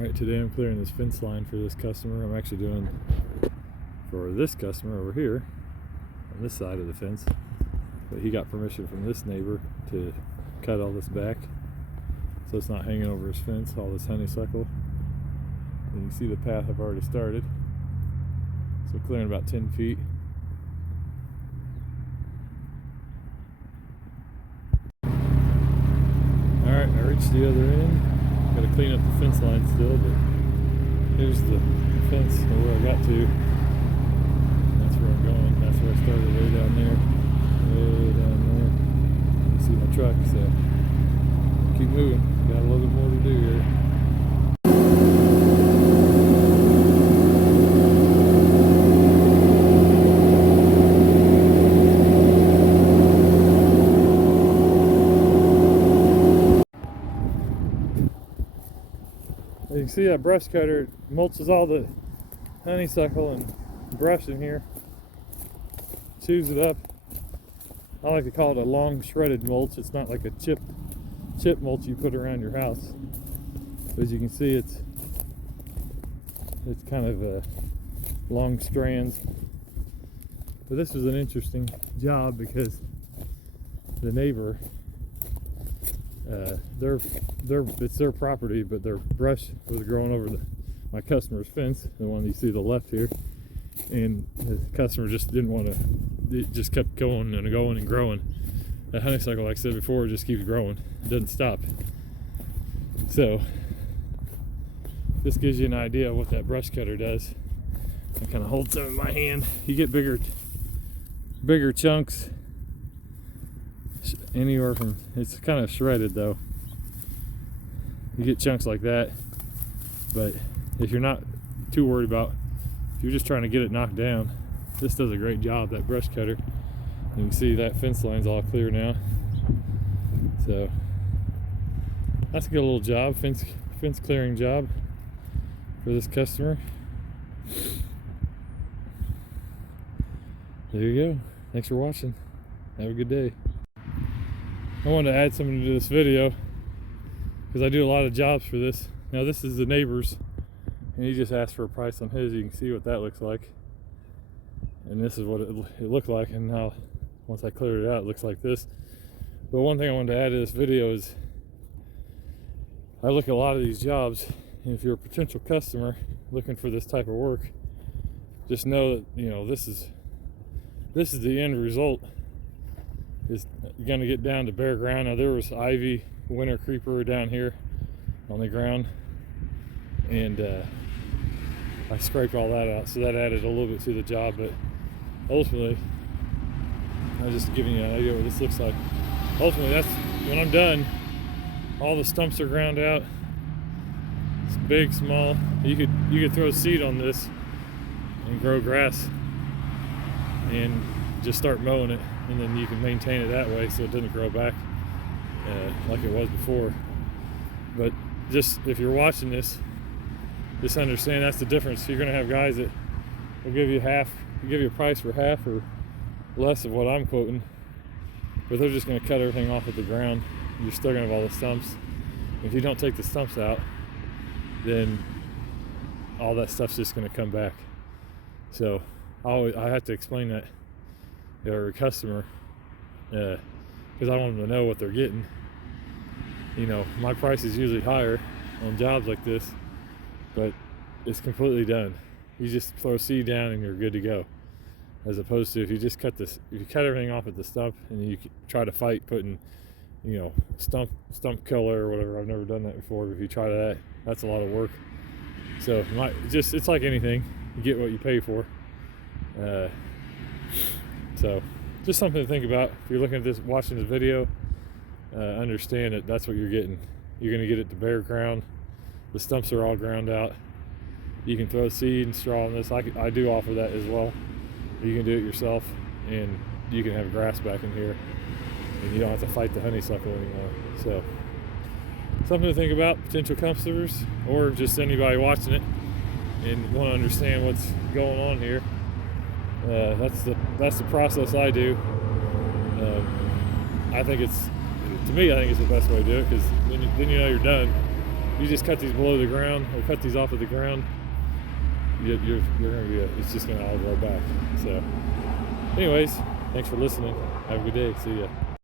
Alright, today I'm clearing this fence line for this customer. I'm actually doing for this customer over here on this side of the fence, but he got permission from this neighbor to cut all this back so it's not hanging over his fence, all this honeysuckle. And you can see the path I've already started, so clearing about 10 feet. Alright, I reached the other end. Got to clean up the fence line still, but here's the fence where I got to. That's where I'm going. That's where I started, way down there. Way down there. You can see my truck, so keep moving. Got a little bit more to do here. You can see that brush cutter mulches all the honeysuckle and brush in here, chews it up. I like to call it a long shredded mulch. It's not like a chip mulch you put around your house. But as you can see, it's kind of long strands. But this was an interesting job because the neighbor, it's their property, but their brush was growing over my customer's fence, the one you see to the left here, and the customer just didn't want to. It just kept going and going and growing. That honeysuckle, like I said before, just keeps growing. It doesn't stop. So this gives you an idea of what that brush cutter does. I kind of hold some in my hand. You get bigger chunks. Anywhere from, it's kind of shredded though. You get chunks like that, but if you're not too worried about, if you're just trying to get it knocked down, this does a great job, that brush cutter. You can see that fence line's all clear now. So that's a good little job, fence clearing job for this customer. There you go. Thanks for watching. Have a good day. I wanted to add something to this video because I do a lot of jobs for this. Now this is the neighbor's, and he just asked for a price on his. You can see what that looks like, and this is what it looked like. And now once I cleared it out, it looks like this. But one thing I wanted to add to this video is I look at a lot of these jobs, and if you're a potential customer looking for this type of work, just know that, you know, this is the end result. Is going to get down to bare ground. Now there was ivy, winter creeper down here on the ground, and I scraped all that out, so that added a little bit to the job. But ultimately, I'm just giving you an idea what this looks like. Ultimately, that's when I'm done. All the stumps are ground out. It's big, small. You could throw seed on this and grow grass and just start mowing it, and then you can maintain it that way so it doesn't grow back like it was before. But just if you're watching this, just understand that's the difference. You're going to have guys that will give you a price for half or less of what I'm quoting, but they're just going to cut everything off at the ground. You're still going to have all the stumps. If you don't take the stumps out, then all that stuff's just going to come back. So I have to explain that to every customer, because I want them to know what they're getting. You know, my price is usually higher on jobs like this, but it's completely done. You just throw seed down and you're good to go. As opposed to if you just cut everything off at the stump and you try to fight putting, you know, stump color or whatever. I've never done that before, but if you try that, that's a lot of work. So it's like anything, you get what you pay for. So just something to think about. If you're looking at this, watching this video, understand that that's what you're getting. You're going to get it to bare ground. The stumps are all ground out. You can throw seed and straw in this. I do offer that as well. You can do it yourself, and you can have grass back in here, and you don't have to fight the honeysuckle anymore. So something to think about, potential customers, or just anybody watching it and want to understand what's going on here. That's the process I do. I think it's the best way to do it, because then you know you're done. you just cut these below the ground or cut these off of the ground, you're gonna be, it's just gonna all grow back. So anyways, thanks for listening. Have a good day. See ya.